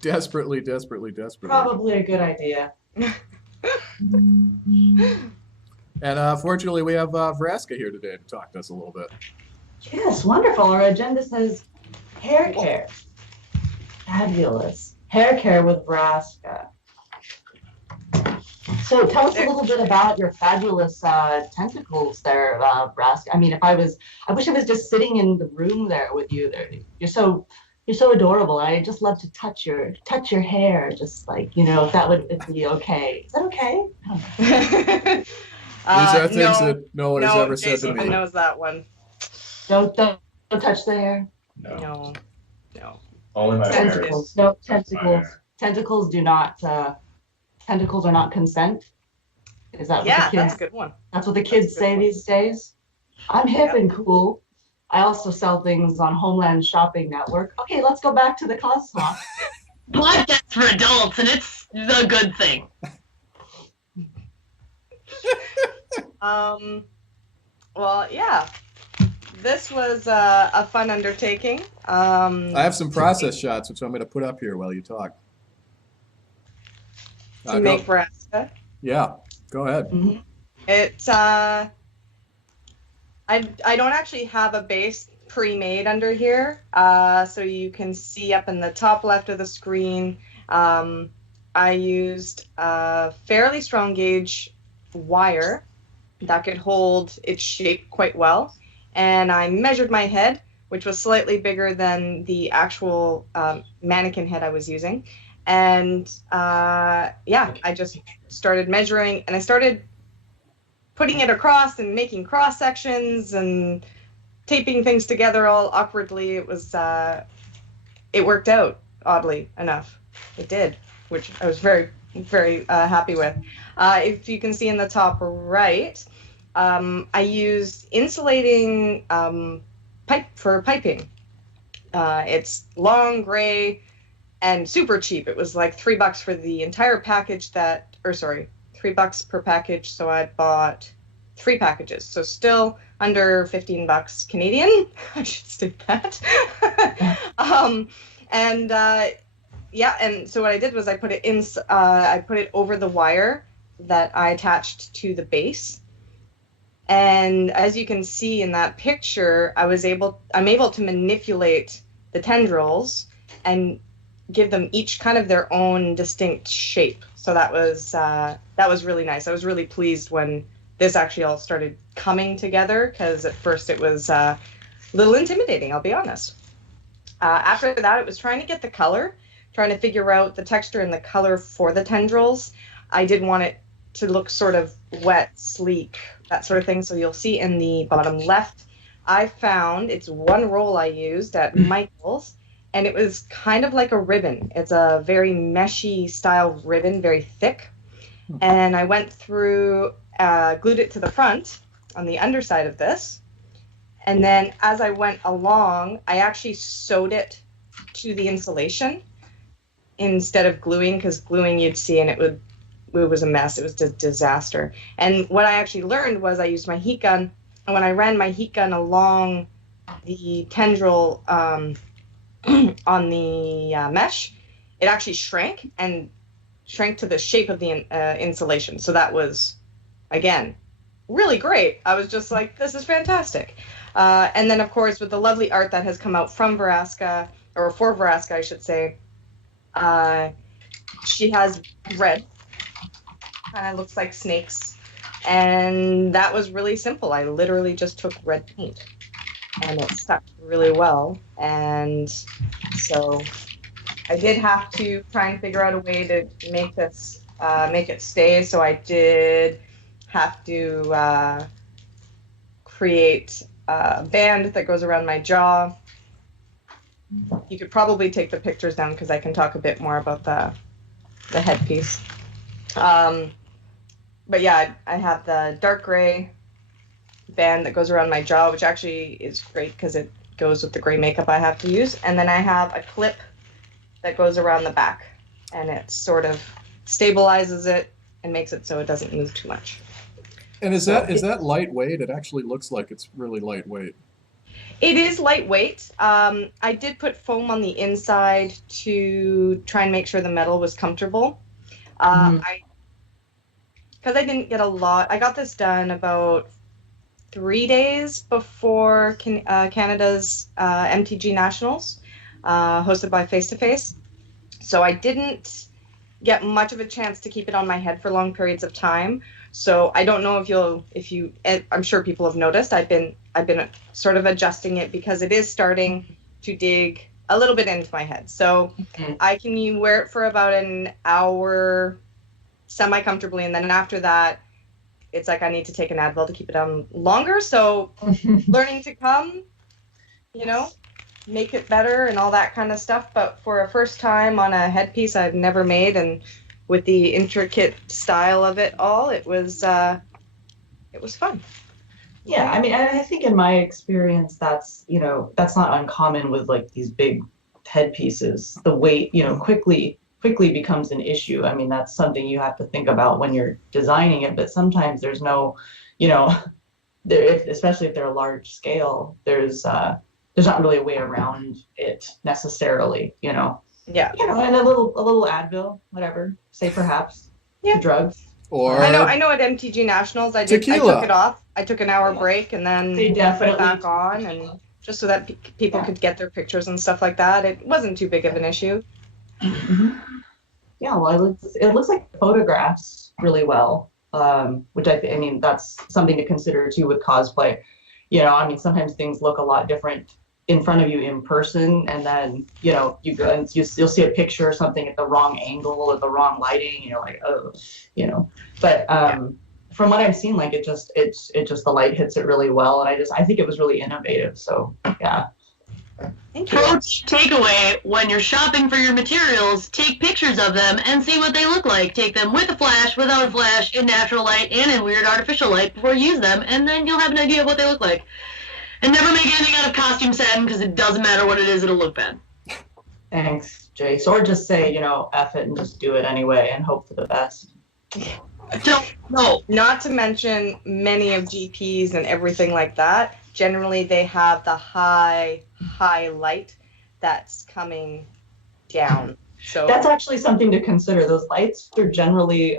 Desperately. Probably a good idea. And fortunately, we have Vraska here today to talk to us a little bit. Yes, wonderful. Our agenda says hair care. Fabulous. Hair care with Vraska. So tell us a little bit about your fabulous tentacles there, Vraska. I mean, I wish I was just sitting in the room there with you. There, you're so adorable. I just love to touch your hair, just like if that would be okay. Is that okay? These are things that no one has ever said to Jason me. knows that one. Don't touch the hair. No. Only my Tentacles. parents. No tentacles. Tentacles do not. Tentacles are not consent. Is that what the kids? That's a good one. That's what the kids say these days. I'm hip and cool. I also sell things on Homeland Shopping Network. Okay, let's go back to the Cos Talk. Podcast for adults, and it's the good thing. Well, yeah. This was a fun undertaking. I have some process shots, which I'm going to put up here while you talk. To make Vraska. Yeah, go ahead. Mm-hmm. It's I don't actually have a base pre-made under here, so you can see up in the top left of the screen. I used a fairly strong gauge wire that could hold its shape quite well, and I measured my head, which was slightly bigger than the actual mannequin head I was using. And I just started measuring, and I started putting it across and making cross sections and taping things together all awkwardly. It was it worked out, oddly enough. It did, which I was very, very happy with. If you can see in the top right, I used insulating pipe for piping. It's long gray and super cheap. It was like $3 for the entire package $3 per package. So I bought 3 packages. So still under $15 Canadian. I should state that. And so what I did was I put it over the wire that I attached to the base. And as you can see in that picture, I'm able to manipulate the tendrils and give them each kind of their own distinct shape. So that was really nice. I was really pleased when this actually all started coming together, because at first it was a little intimidating, I'll be honest. After that, it was trying to get the color, trying to figure out the texture and the color for the tendrils. I did want it to look sort of wet, sleek, that sort of thing. So you'll see in the bottom left, I found it's one roll I used at Michael's, and it was kind of like a ribbon. It's a very meshy style ribbon, very thick. And I went through, glued it to the front on the underside of this. And then as I went along, I actually sewed it to the insulation instead of gluing, because gluing you'd see and it was a mess. It was a disaster. And what I actually learned was I used my heat gun, and when I ran my heat gun along the tendril on the mesh, it actually shrank to the shape of the insulation. So that was, again, really great. I was just like, this is fantastic. And then, of course, with the lovely art that has come out from Vraska, or for Vraska, I should say, she has red. Kind of looks like snakes. And that was really simple. I literally just took red paint, and it stuck really well. And so I did have to try and figure out a way to make this, make it stay. So I did have to create a band that goes around my jaw. You could probably take the pictures down because I can talk a bit more about the headpiece. But yeah, I have the dark gray band that goes around my jaw, which actually is great because it goes with the gray makeup I have to use. And then I have a clip that goes around the back, and it sort of stabilizes it and makes it so it doesn't move too much. And is that lightweight? It actually looks like it's really lightweight. It is lightweight. I did put foam on the inside to try and make sure the metal was comfortable. Because I didn't get a lot. I got this done about 3 days before Canada's MTG Nationals, hosted by Face to Face. So I didn't get much of a chance to keep it on my head for long periods of time. So I don't know if you, I'm sure people have noticed, I've been sort of adjusting it because it is starting to dig a little bit into my head. So I can wear it for about an hour semi-comfortably, and then after that, it's like I need to take an Advil to keep it on longer. So learning to come, make it better and all that kind of stuff. But for a first time on a headpiece I've never made, and with the intricate style of it all, it was fun. Yeah, I mean, I think in my experience, that's not uncommon with like these big headpieces. The weight, quickly becomes an issue. I mean, that's something you have to think about when you're designing it. But sometimes there's no, especially if they're a large scale, there's not really a way around it necessarily. Yeah. And a little Advil, whatever. Say perhaps. Yeah. Drugs. Or I know at MTG Nationals I took it off. I took an hour break and then They put it definitely back on, and just so that people could get their pictures and stuff like that. It wasn't too big of an issue. Yeah, well, it looks like it photographs really well, which I mean, that's something to consider too with cosplay. I mean, sometimes things look a lot different in front of you in person, and then you go and you'll see a picture or something at the wrong angle or the wrong lighting, and you're like, oh, But from what I've seen, like it just the light hits it really well, and I think it was really innovative. So yeah. Thank you. Pro takeaway: when you're shopping for your materials, take pictures of them and see what they look like. Take them with a flash, without a flash, in natural light, and in weird artificial light before you use them, and then you'll have an idea of what they look like. And never make anything out of costume satin, because it doesn't matter what it is, it'll look bad. Thanks, Jace. Or just say, F it and just do it anyway and hope for the best. No. Not to mention many of GPs and everything like that. Generally, they have the high light that's coming down. So That's actually something to consider. Those lights are generally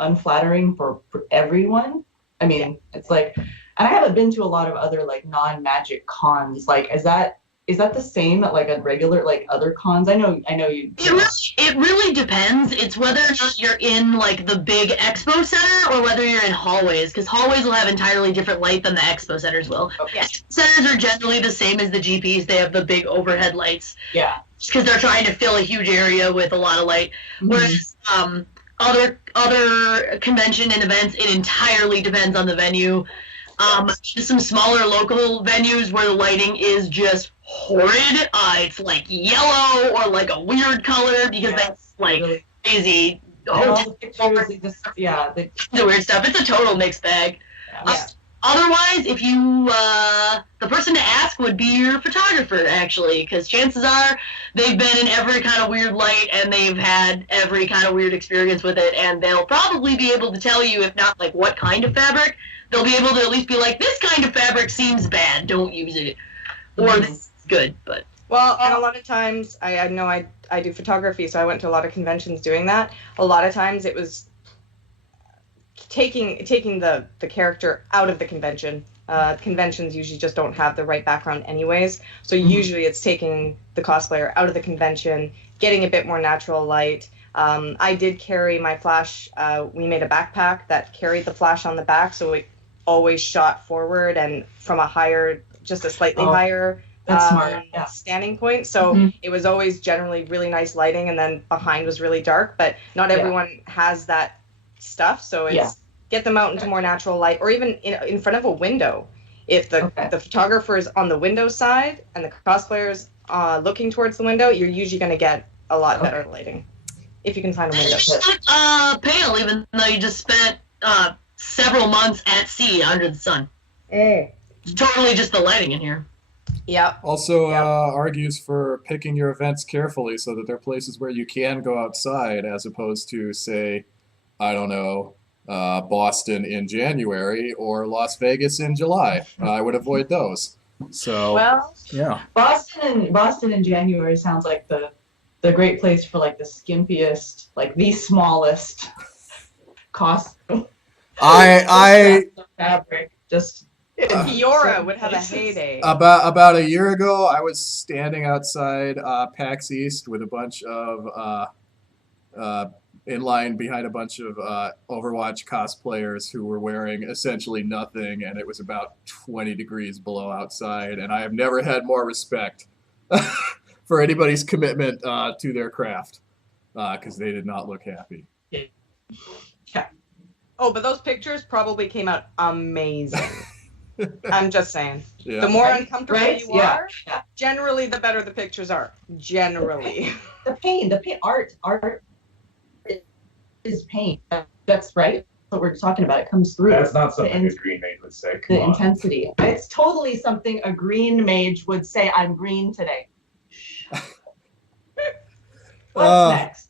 unflattering for everyone. I mean, it's like, and I haven't been to a lot of other like non-magic cons. Like, is that the same at like a regular like other cons? I know you. It really depends. It's whether or not you're in like the big expo center or whether you're in hallways, because hallways will have entirely different light than the expo centers will. Okay. Expo centers are generally the same as the GPs. They have the big overhead lights. Yeah. Just because they're trying to fill a huge area with a lot of light. Mm-hmm. Whereas other convention and events, it entirely depends on the venue. Some smaller local venues where the lighting is just horrid. It's like yellow or like a weird color because that's like really crazy. all the pictures, they just The weird stuff. It's a total mixed bag. yeah. Otherwise, if you, the person to ask would be your photographer, actually, because chances are they've been in every kind of weird light and they've had every kind of weird experience with it, and they'll probably be able to tell you, if not like what kind of fabric, they'll be able to at least be like, this kind of fabric seems bad, don't use it, or this is good, but. Well, and a lot of times, I know I do photography, so I went to a lot of conventions doing that. A lot of times it was taking the character out of the convention. Conventions usually just don't have the right background anyways, so usually it's taking the cosplayer out of the convention, getting a bit more natural light. I did carry my flash. We made a backpack that carried the flash on the back, so it always shot forward and from a higher, just a slightly higher That's smart. Yeah. standing point. So it was always generally really nice lighting, and then behind was really dark, but not everyone has that stuff. So it's get them out into more natural light, or even in front of a window. If the photographer is on the window side and the cosplayer is looking towards the window, you're usually going to get a lot better lighting. If you can find a window. Pale, even though you just spent several months at sea under the sun. It's totally just the lighting in here. Yep. Also argues for picking your events carefully so that they're places where you can go outside, as opposed to, say, I don't know, Boston in January or Las Vegas in July. I would avoid those. So Well, yeah. Boston in January sounds like the great place for like the skimpiest, like the smallest costume. I fabric just Fiora would have a heyday. about a year ago, I was standing outside PAX East with a bunch of in line behind a bunch of Overwatch cosplayers who were wearing essentially nothing, and it was about 20 degrees below outside. And I have never had more respect for anybody's commitment to their craft because they did not look happy. Oh, but those pictures probably came out amazing. I'm just saying. Yeah. The more uncomfortable you are, yeah. generally the better the pictures are. Generally. The paint art is paint. That's right. What we're talking about. It comes through. That's not something a green mage would say. Come The on. intensity. It's totally something a green mage would say. I'm green today. What's next?